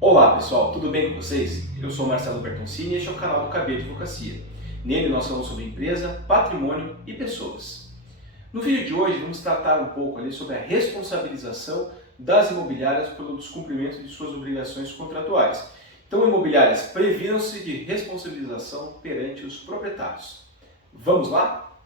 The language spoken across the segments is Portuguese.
Olá pessoal, tudo bem com vocês? Eu sou Marcelo Bertoncini e este é o canal do KB Advocacia. Nele nós falamos sobre empresa, patrimônio e pessoas. No vídeo de hoje vamos tratar um pouco ali sobre a responsabilização das imobiliárias pelo descumprimento de suas obrigações contratuais. Então, imobiliárias, previnam-se de responsabilização perante os proprietários. Vamos lá?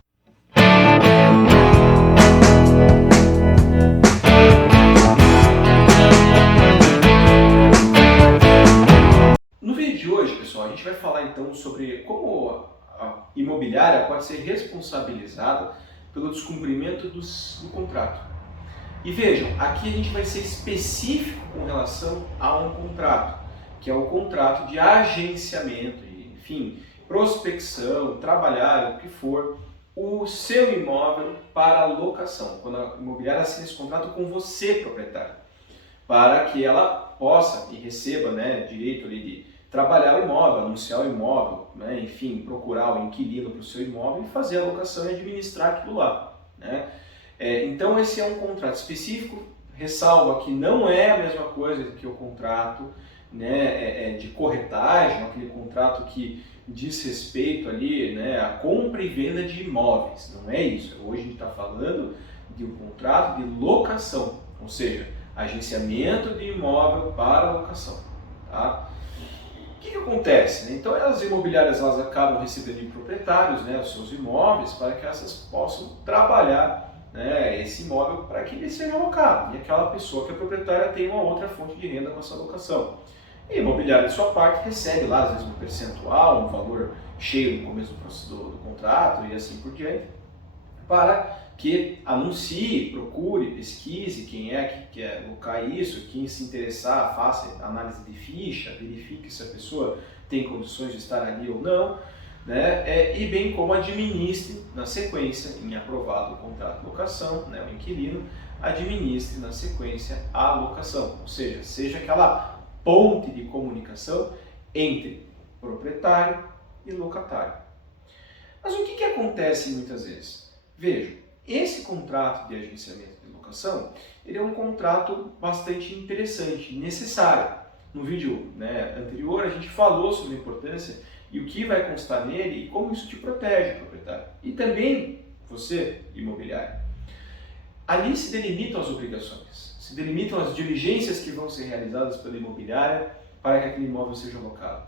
No vídeo de hoje, pessoal, a gente vai falar então sobre como a imobiliária pode ser responsabilizada pelo descumprimento do contrato. E vejam, aqui a gente vai ser específico com relação a um contrato, que é o contrato de agenciamento, enfim, prospecção, trabalhar, o que for, o seu imóvel para locação, quando a imobiliária assina esse contrato com você, proprietário, para que ela possa e receba, direito ali de trabalhar o imóvel, anunciar o imóvel, enfim, procurar o inquilino para o seu imóvel e fazer a locação e administrar aquilo lá. Então esse é um contrato específico, ressalva que não é a mesma coisa que o contrato de corretagem, aquele contrato que diz respeito ali à compra e venda de imóveis, não é isso. Hoje a gente está falando de um contrato de locação, ou seja, agenciamento de imóvel para locação. Tá? O que acontece? Então as imobiliárias elas acabam recebendo de proprietários os seus imóveis para que essas possam trabalhar esse imóvel para que ele seja alocado e aquela pessoa que é proprietária tenha uma outra fonte de renda com essa locação. E a imobiliária, de sua parte, recebe lá, às vezes, um percentual, um valor cheio no começo do contrato e assim por diante, para que anuncie, procure, pesquise quem é que quer alocar isso, quem se interessar, faça análise de ficha, verifique se a pessoa tem condições de estar ali ou não, e bem como administre na sequência, em aprovado o contrato de locação, o inquilino administre na sequência a locação, ou seja aquela ponte de comunicação entre proprietário e locatário. Mas o que acontece muitas vezes? Vejam, esse contrato de agenciamento de locação, ele é um contrato bastante interessante, necessário. No vídeo anterior a gente falou sobre a importância e o que vai constar nele e como isso te protege, proprietário. E também você, imobiliário. Ali se delimitam as obrigações, se delimitam as diligências que vão ser realizadas pela imobiliária para que aquele imóvel seja alocado.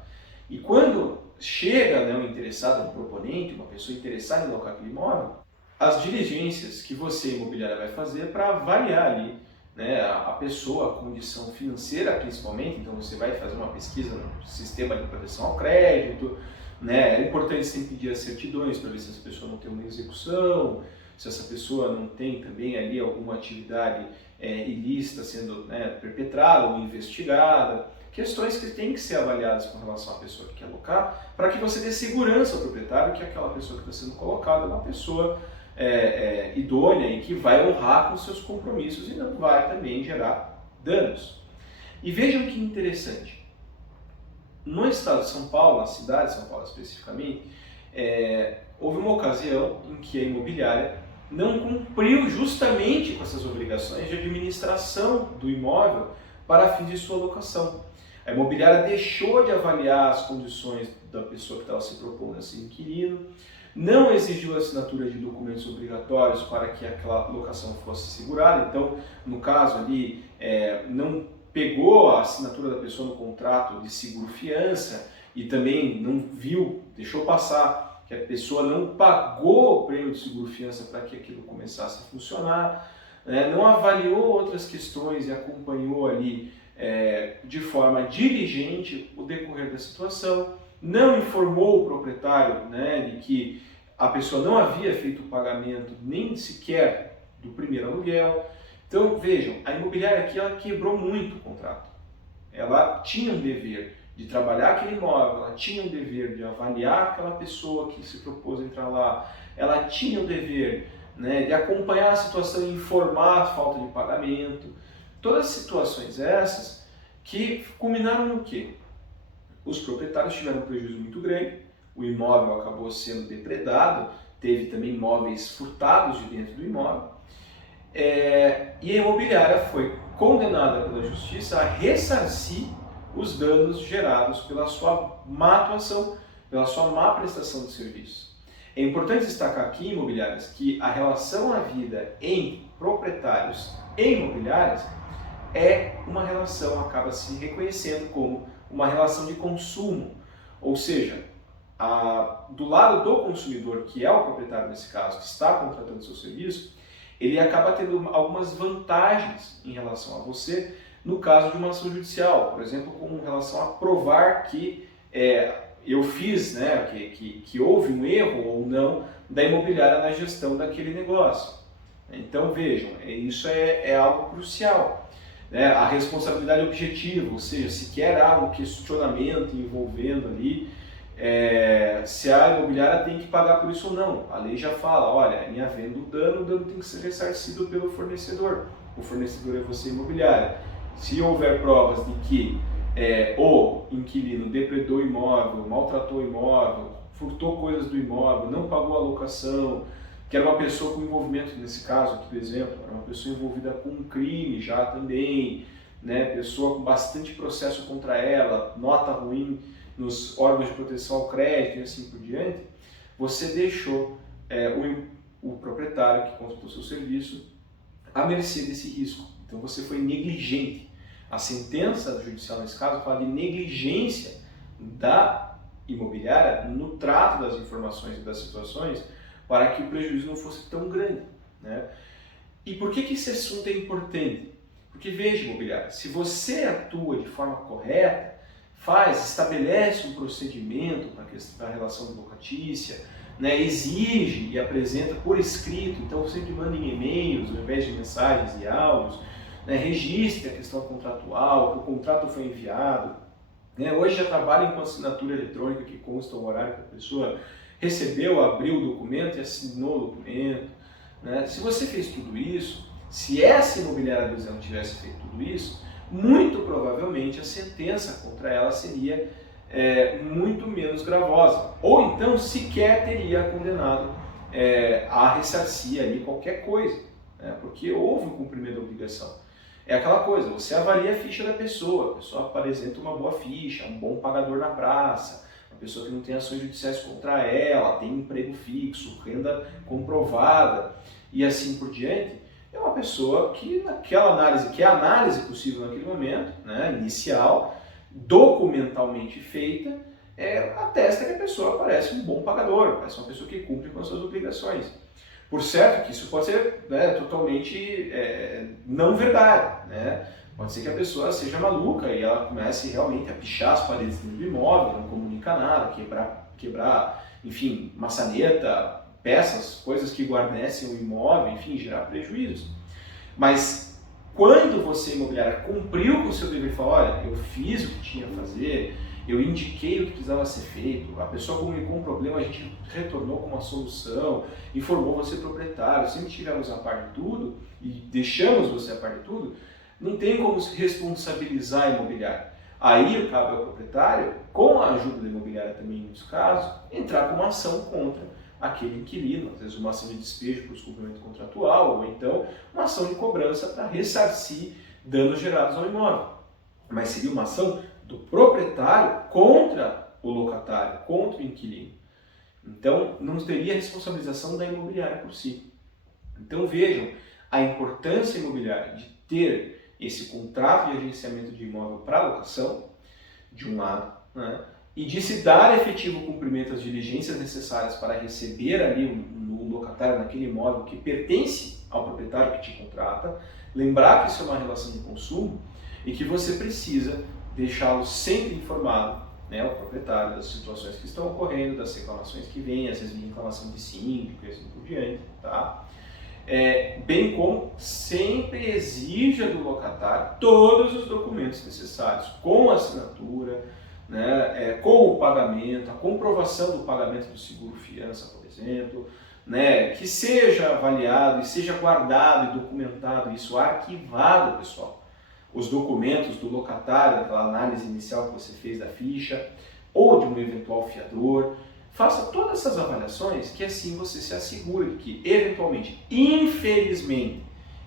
E quando chega um interessado, um proponente, uma pessoa interessada em alocar aquele imóvel, as diligências que você, imobiliária, vai fazer para avaliar ali a pessoa, a condição financeira principalmente, então você vai fazer uma pesquisa no sistema de proteção ao crédito, é importante sempre pedir as certidões para ver se essa pessoa não tem uma execução, se essa pessoa não tem também ali alguma atividade ilícita sendo perpetrada ou investigada, questões que têm que ser avaliadas com relação à pessoa que quer alocar, para que você dê segurança ao proprietário que aquela pessoa que está sendo colocada é uma pessoa idônea e que vai honrar com seus compromissos e não vai também gerar danos. E vejam que interessante, no estado de São Paulo, na cidade de São Paulo especificamente, houve uma ocasião em que a imobiliária não cumpriu justamente com essas obrigações de administração do imóvel para fins de sua locação. A imobiliária deixou de avaliar as condições da pessoa que estava se propondo a ser inquilino, não exigiu a assinatura de documentos obrigatórios para que aquela locação fosse segurada, então, no caso ali, não pegou a assinatura da pessoa no contrato de seguro-fiança e também não viu, deixou passar que a pessoa não pagou o prêmio de seguro-fiança para que aquilo começasse a funcionar, não avaliou outras questões e acompanhou ali de forma diligente o decorrer da situação, não informou o proprietário de que a pessoa não havia feito o pagamento nem sequer do primeiro aluguel. Então vejam, a imobiliária aqui ela quebrou muito o contrato. Ela tinha um dever de trabalhar aquele imóvel, ela tinha um dever de avaliar aquela pessoa que se propôs a entrar lá, ela tinha o dever de acompanhar a situação e informar a falta de pagamento. Todas as situações essas que culminaram no quê? Os proprietários tiveram um prejuízo muito grande, o imóvel acabou sendo depredado, teve também móveis furtados de dentro do imóvel, e a imobiliária foi condenada pela justiça a ressarcir os danos gerados pela sua má atuação, pela sua má prestação de serviço. É importante destacar aqui, imobiliárias, que a relação à vida entre proprietários e imobiliárias é uma relação, acaba se reconhecendo como uma relação de consumo, ou seja, do lado do consumidor, que é o proprietário nesse caso, que está contratando seu serviço, ele acaba tendo algumas vantagens em relação a você no caso de uma ação judicial, por exemplo, com relação a provar que eu fiz, né, que houve um erro ou não da imobiliária na gestão daquele negócio. Então vejam, isso é algo crucial. Né? A responsabilidade objetiva, ou seja, se quer algum questionamento envolvendo ali, se a imobiliária tem que pagar por isso ou não. A lei já fala, olha, em havendo dano, o dano tem que ser ressarcido pelo fornecedor. O fornecedor é você, imobiliária. Se houver provas de que o inquilino depredou o imóvel, maltratou o imóvel, furtou coisas do imóvel, não pagou a locação, que era uma pessoa com envolvimento, nesse caso aqui, por exemplo, era uma pessoa envolvida com um crime já também, né, pessoa com bastante processo contra ela, nota ruim nos órgãos de proteção ao crédito e assim por diante, você deixou o proprietário que contratou seu serviço à mercê desse risco. Então você foi negligente. A sentença judicial nesse caso fala de negligência da imobiliária no trato das informações e das situações para que o prejuízo não fosse tão grande. Né? E por que esse assunto é importante? Porque veja, imobiliária, se você atua de forma correta, estabelece um procedimento para a relação locatícia, né, exige e apresenta por escrito, então sempre manda em e-mails ao invés de mensagens e áudios, né, registre a questão contratual, que o contrato foi enviado. Né, hoje já trabalhem com assinatura eletrônica que consta o horário que a pessoa recebeu, abriu o documento e assinou o documento. Né? Se você fez tudo isso, se essa imobiliária do Zé não tivesse feito tudo isso, muito provavelmente a sentença contra ela seria muito menos gravosa. Ou então sequer teria condenado a ressarcir ali qualquer coisa, né? Porque houve um cumprimento da obrigação. É aquela coisa, você avalia a ficha da pessoa, a pessoa apresenta uma boa ficha, um bom pagador na praça, uma pessoa que não tem ações judiciais contra ela, tem emprego fixo, renda comprovada e assim por diante. É uma pessoa que naquela análise, que é a análise possível naquele momento, né, inicial, documentalmente feita, atesta que a pessoa parece um bom pagador, parece uma pessoa que cumpre com as suas obrigações. Por certo que isso pode ser, né, totalmente não verdade, né? Pode ser que a pessoa seja maluca e ela comece realmente a pichar as paredes do imóvel, não comunica nada, quebrar, enfim, maçaneta, peças, coisas que guarnecem o imóvel, enfim, gerar prejuízos. Mas quando você, imobiliária, cumpriu com o seu dever e falou, olha, eu fiz o que tinha a fazer, eu indiquei o que precisava ser feito, a pessoa comunicou um problema, a gente retornou com uma solução, informou você proprietário, sempre tivemos a par de tudo e deixamos você a par de tudo, não tem como se responsabilizar a imobiliária. Aí cabe ao proprietário, com a ajuda da imobiliária também em muitos casos, entrar com uma ação contra aquele inquilino, às vezes uma ação de despejo por descumprimento contratual, ou então uma ação de cobrança para ressarcir danos gerados ao imóvel. Mas seria uma ação do proprietário contra o locatário, contra o inquilino. Então, não teria responsabilização da imobiliária por si. Então, vejam a importância imobiliária de ter esse contrato de agenciamento de imóvel para locação, de um lado, né? E de se dar efetivo cumprimento às diligências necessárias para receber ali o locatário naquele imóvel que pertence ao proprietário que te contrata, lembrar que isso é uma relação de consumo e que você precisa deixá-lo sempre informado, né, o proprietário, das situações que estão ocorrendo, das reclamações que vêm, às vezes reclamação de síndico e assim por diante, tá? Bem como sempre exija do locatário todos os documentos necessários, com assinatura, né, com o pagamento, a comprovação do pagamento do seguro fiança, por exemplo, né, que seja avaliado e seja guardado e documentado, isso arquivado, pessoal, os documentos do locatário, daquela análise inicial que você fez da ficha, ou de um eventual fiador. Faça todas essas avaliações, que assim você se assegura de que, eventualmente, infelizmente,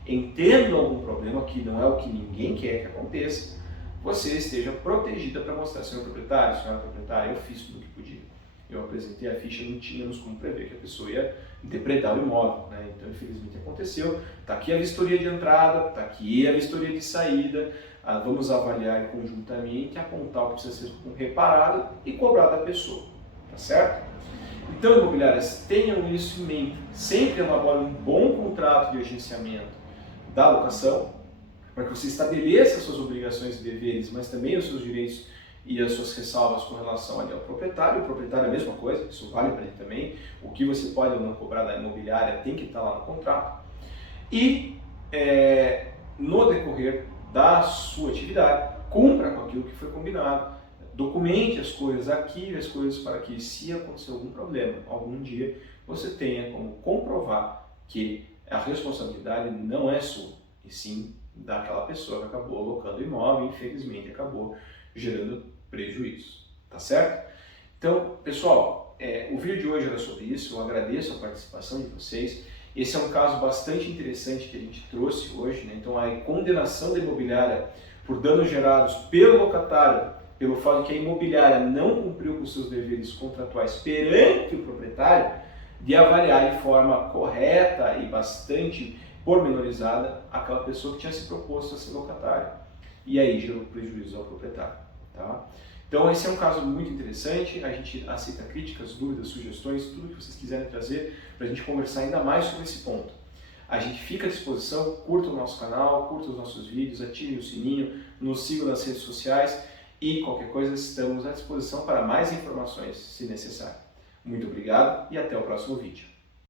entendo algum problema, que não é o que ninguém quer que aconteça, você esteja protegida para mostrar, senhor proprietário, senhora proprietária, eu fiz tudo o que podia. Eu apresentei a ficha, não tínhamos como prever que a pessoa ia depredar o imóvel, né? Então, infelizmente aconteceu. Está aqui a vistoria de entrada, está aqui a vistoria de saída. Vamos avaliar conjuntamente, apontar o que precisa ser reparado e cobrar da pessoa, tá certo? Então, imobiliárias, tenham isso em mente. Sempre elaborem um bom contrato de agenciamento da locação, para que você estabeleça suas obrigações e deveres, mas também os seus direitos e as suas ressalvas com relação ali ao proprietário. O proprietário é a mesma coisa, isso vale para ele também. O que você pode ou não cobrar da imobiliária tem que estar lá no contrato. E no decorrer da sua atividade, cumpra com aquilo que foi combinado. Documente as coisas, arquive as coisas para que, se acontecer algum problema, algum dia, você tenha como comprovar que a responsabilidade não é sua, e sim daquela pessoa que acabou alocando o imóvel e, infelizmente, acabou gerando prejuízo. Tá certo? Então, pessoal, o vídeo de hoje era sobre isso. Eu agradeço a participação de vocês. Esse é um caso bastante interessante que a gente trouxe hoje, né? Então, a condenação da imobiliária por danos gerados pelo locatário, pelo fato de que a imobiliária não cumpriu com seus deveres contratuais perante o proprietário, de avaliar de forma correta e bastante pormenorizada aquela pessoa que tinha se proposto a ser locatária. E aí gerou prejuízo ao proprietário. Tá? Então esse é um caso muito interessante, a gente aceita críticas, dúvidas, sugestões, tudo que vocês quiserem trazer para a gente conversar ainda mais sobre esse ponto. A gente fica à disposição, curta o nosso canal, curta os nossos vídeos, ative o sininho, nos sigam nas redes sociais e qualquer coisa estamos à disposição para mais informações, se necessário. Muito obrigado e até o próximo vídeo.